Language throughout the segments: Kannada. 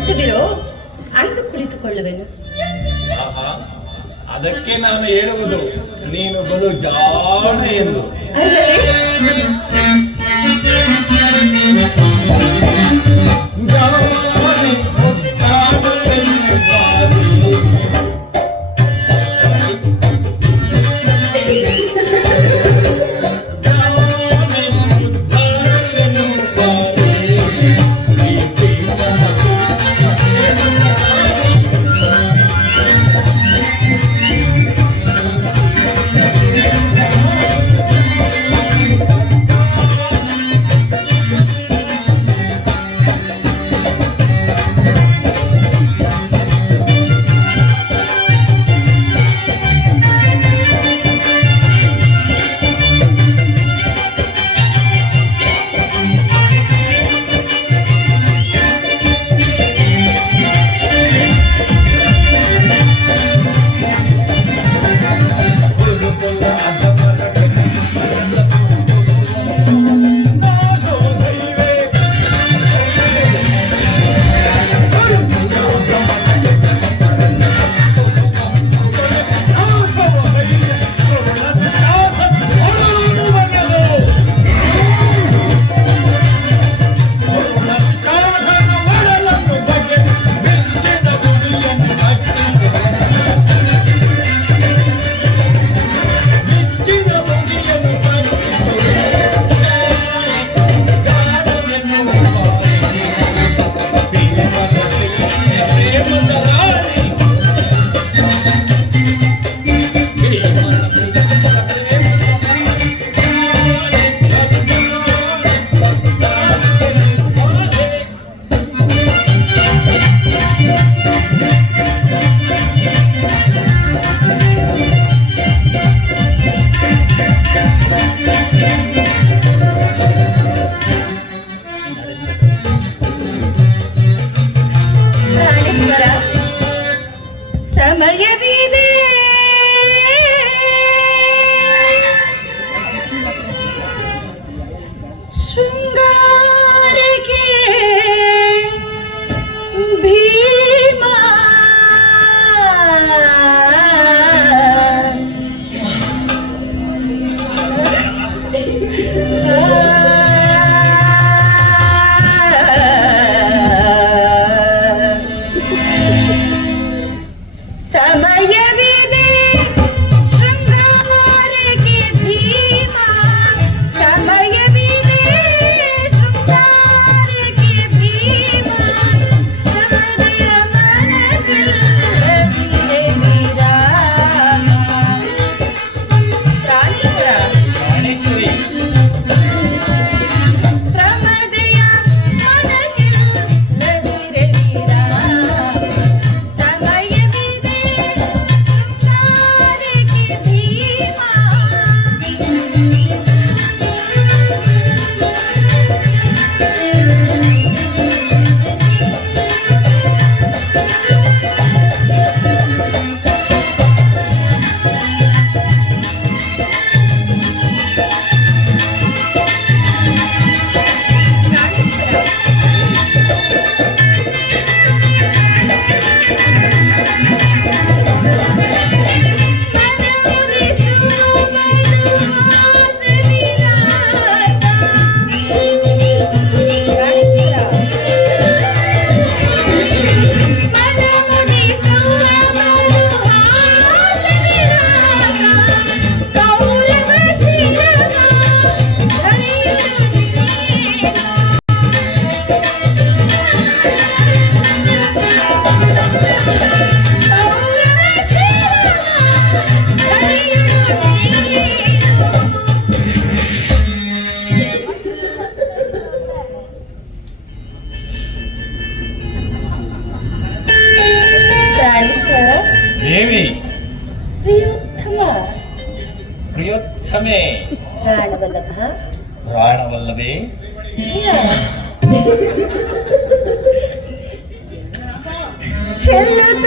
ಕಟ್ಟುವಿರೋ ಅಂದು ಕುಳಿತುಕೊಳ್ಳುವೆನು. ಅದಕ್ಕೆ ನಾನು ಹೇಳುವುದು ನೀನು ಬಲು ಜಾಣೆ ಎಂದು. ದೇವಿ ಪ್ರಿಯೋತ್ತಮೆ ಪ್ರಾಣವಲ್ಲಭ ಪ್ರಾಣವಲ್ಲವೇ ಚೆಲ್ಲುತ್ತ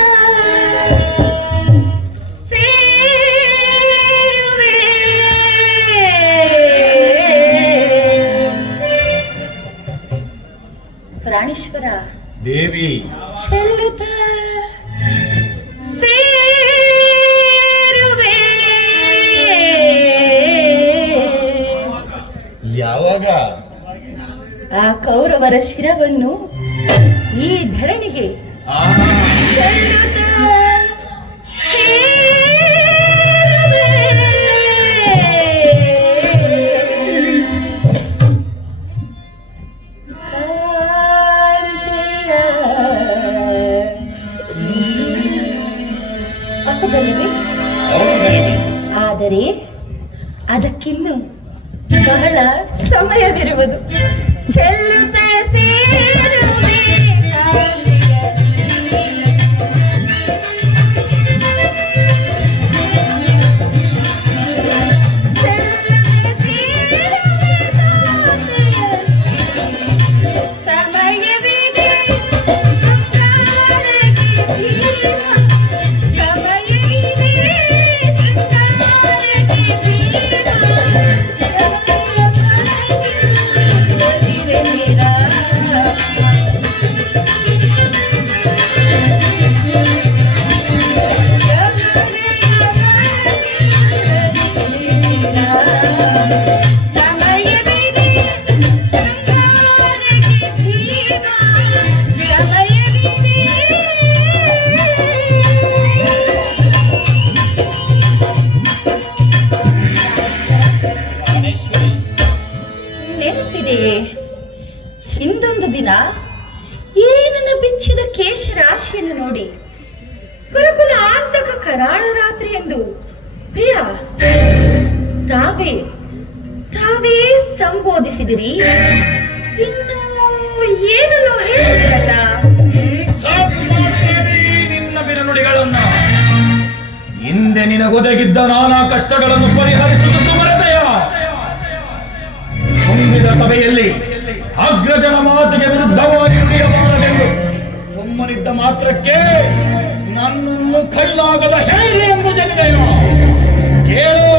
ದೇವಿ ಚೆಲ್ಲುತ್ತ ಸೇರುವೆ. ಯಾವಾಗ? ಆ ಕೌರವರ ಶಿರವನ್ನು ಈ ಧರಣಿಗೆ ಚೆಲ್ಲುತ್ತ ಸೇರುವೆ. ಅಪ್ಪಗಲ್ಲವೇ? ಆದರೆ ಅದಕ್ಕಿನ್ನು ಬಹಳ ಸಮಯವಿರುವುದು. ಚೆಲ್ಲುತ್ತ ಸೇರುವೆ ಸಮಯವಿದೆ ನೆನಪಿದೆಯೇ? ಹಿಂದೊಂದು ದಿನ ಈ ನನ್ನ ಬಿಚ್ಚಿದ ಕೇಶರಾಶಿಯನ್ನು ನೋಡಿ ಗುರುಕುಲ ಆಂತಕ ಕರಾಳ ರಾತ್ರಿ ಎಂದು ಪ್ರಿಯ ತಾವೇ ಸಂಬೋಧಿಸಿದಿರಿ. ಇನ್ನು ಏನನ್ನು ಹೇಳಿದಿರಲ್ಲ? ನಿನ್ನ ಬಿರುನುಡಿಗಳನ್ನ ಹಿಂದೆ ನಿನಗೊದಗಿದ್ದ ನಾನಾ ಕಷ್ಟಗಳನ್ನು ಪರಿಹರಿಸುವುದು ಮರೆತೆಯ? ತುಂಬಿದ ಸಭೆಯಲ್ಲಿ ಅಗ್ರಜನ ಮಾತಿಗೆ ವಿರುದ್ಧವಾಗಿ ನುಡಿಯಬಾರದೆಂದು ಸುಮ್ಮನಿದ್ದ ಮಾತ್ರಕ್ಕೆ ನನ್ನನ್ನು ಕೈಲಾಗದ ಹೇಳಿ ಎಂಬುದೆನಿದೆಯೋ? ಕೇಳು,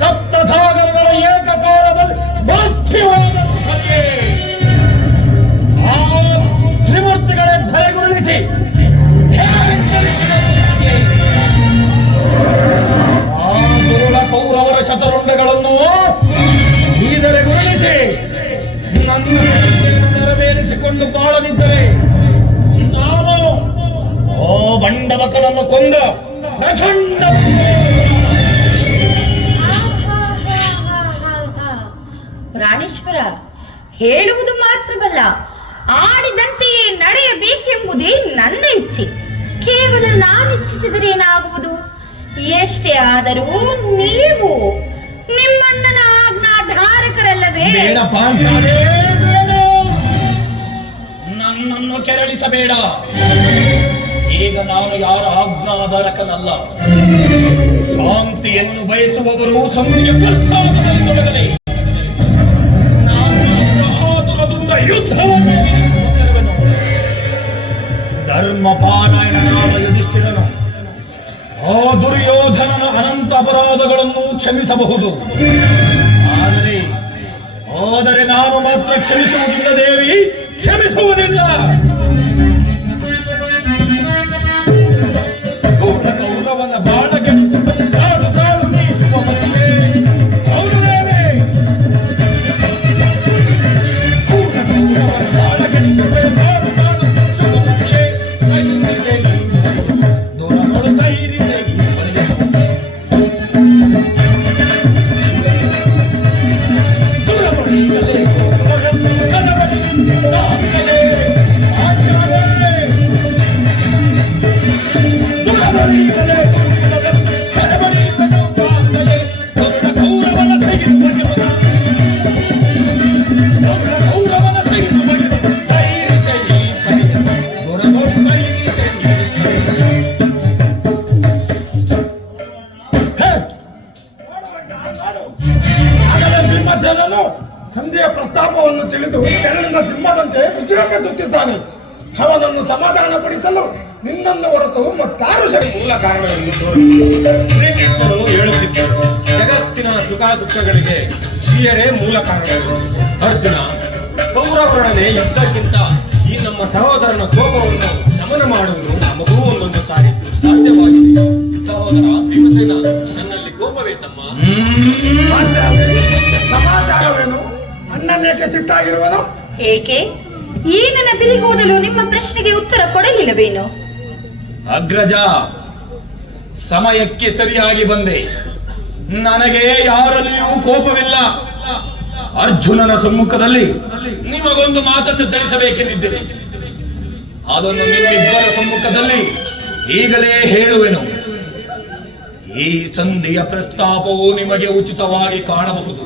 ಸಪ್ತ ಸಾಗರಗಳ ಏಕಕಾಲದಲ್ಲಿ ಬಾಧ್ಯವಾದ ಆ ತ್ರಿಮೂರ್ತಿಗಳೇ ಧರೆಗುರುಳಿಸಿ ಆ ದುರುಳ ಕೌರವರ ಶತರುಂಡಗಳನ್ನು ಈದರೆ ಗುರುಳಿಸಿ ನನ್ನ ನೆರವೇರಿಸಿಕೊಂಡು ಬಾಳದಿದ್ದರೆ ನಾನು ಓ ಬಂಡವಕನನ್ನು ಕೊಂದ ಪ್ರಚಂಡ ಪ್ರಾಣೇಶ್ವರ, ಹೇಳುವುದು ಮಾತ್ರವಲ್ಲ, ಆಡಿದಂತೆಯೇ ನಡೆಯಬೇಕೆಂಬುದೇ ನನ್ನ ಇಚ್ಛೆ. ಕೇವಲ ನಾನಿಚ್ಛಿಸಿದರೇನಾಗುವುದು? ಎಷ್ಟೇ ಆದರೂ ನೀವು ನಿಮ್ಮಣ್ಣನ ಆಜ್ಞಾಧಾರಕರಲ್ಲವೇ? ನನ್ನನ್ನು ಕೆರಳಿಸಬೇಡ. ಈಗ ನಾನು ಯಾರ ಆಜ್ಞಾಧಾರಕನಲ್ಲ. ಶಾಂತಿಯನ್ನು ಬಯಸುವವರು ಸಂಧಿಯ ಪ್ರಸ್ತಾಪದಲ್ಲಿ ತೊಡಗಲಿ. ಆತುರದಿಂದ ಯುದ್ಧವನ್ನು ಧರ್ಮಪಾರಾಯಣನಾದ ಯುಧಿಷ್ಠಿರನು ಆ ದುರ್ಯೋಧನನ ಅನಂತ ಅಪರಾಧಗಳನ್ನು ಕ್ಷಮಿಸಬಹುದು. ಆದರೆ ನಾನು ಮಾತ್ರ ಕ್ಷಮಿಸುವುದಿಲ್ಲ ದೇವಿ, ಕ್ಷಮಿಸುವುದಿಲ್ಲ. ಕೌರವನ ಬಾಣಗೆ ಕಾಡು ಕಾಡು ಬೀಸುವ ಮತ್ತೆ ಹೌದು ದೇವಿ, ಕೌರವನ ಬಾಣಗೆ ಕಾಡು ಕಾಡು ಬೀಸುವ ಮತ್ತೆ ದೂರಗಳು ಸೈರಿ ಸಂಧಿಯ ಪ್ರಸ್ತಾಪವನ್ನು ತಿಳಿದು ತೆರಳಿನ ಸಿಂಹದಂತೆ ವಿಜೃಂಭಿಸುತ್ತಿದ್ದಾನೆ. ಅವನನ್ನು ಸಮಾಧಾನಪಡಿಸಲು ನಿನ್ನನ್ನು ಹೊರತು ಮತ್ತಾರು ಮೂಲ ಕಾರಣವನ್ನು ಶ್ರೀಕೃಷ್ಣನು ಹೇಳುತ್ತಿದ್ದರು. ಜಗತ್ತಿನ ಸುಖ ದುಃಖಗಳಿಗೆ ಸ್ತ್ರೀಯರೇ ಮೂಲ ಕಾರಣಗಳು. ಅರ್ಜುನ, ಕೌರವರೊಡನೆ ಯುದ್ಧಕ್ಕಿಂತ ಈ ನಮ್ಮ ಸಹೋದರನ ಕೋಪವನ್ನು ಶಮನ ಮಾಡುವುದು ನಮಗೂ ಒಂದೊಂದು ಸಾರಿ ಸಾಧ್ಯವಾಗಿದೆ. ಸಹೋದರ ಭೀಮಸೇನ, ನನ್ನಲ್ಲಿ ಕೋಪವೇ ತಮ್ಮ? ಸಮಾಚಾರವೇನು? ಅಣ್ಣನೇಕೆ ಸಿಟ್ಟಾಗಿರುವನು? ಏಕೆ ಈ ನನ್ನ ಬಿರಿಗೋದಲು ನಿಮ್ಮ ಪ್ರಶ್ನೆಗೆ ಉತ್ತರ ಕೊಡಲಿಲ್ಲವೇನು? ಅಗ್ರಜ, ಸಮಯಕ್ಕೆ ಸರಿಯಾಗಿ ಬಂದೆ. ನನಗೆ ಯಾರಲ್ಲಿಯೂ ಕೋಪವಿಲ್ಲ. ಅರ್ಜುನನ ಸಮ್ಮುಖದಲ್ಲಿ ನಿಮಗೊಂದು ಮಾತನ್ನು ತಿಳಿಸಬೇಕೆಂದಿದ್ದೇನೆ. ಅದನ್ನು ನಿಮ್ಮಿಬ್ಬರ ಸಮ್ಮುಖದಲ್ಲಿ ಈಗಲೇ ಹೇಳುವೆನು. ಈ ಸಂಧಿಯ ಪ್ರಸ್ತಾಪವು ನಿಮಗೆ ಉಚಿತವಾಗಿ ಕಾಣಬಹುದು.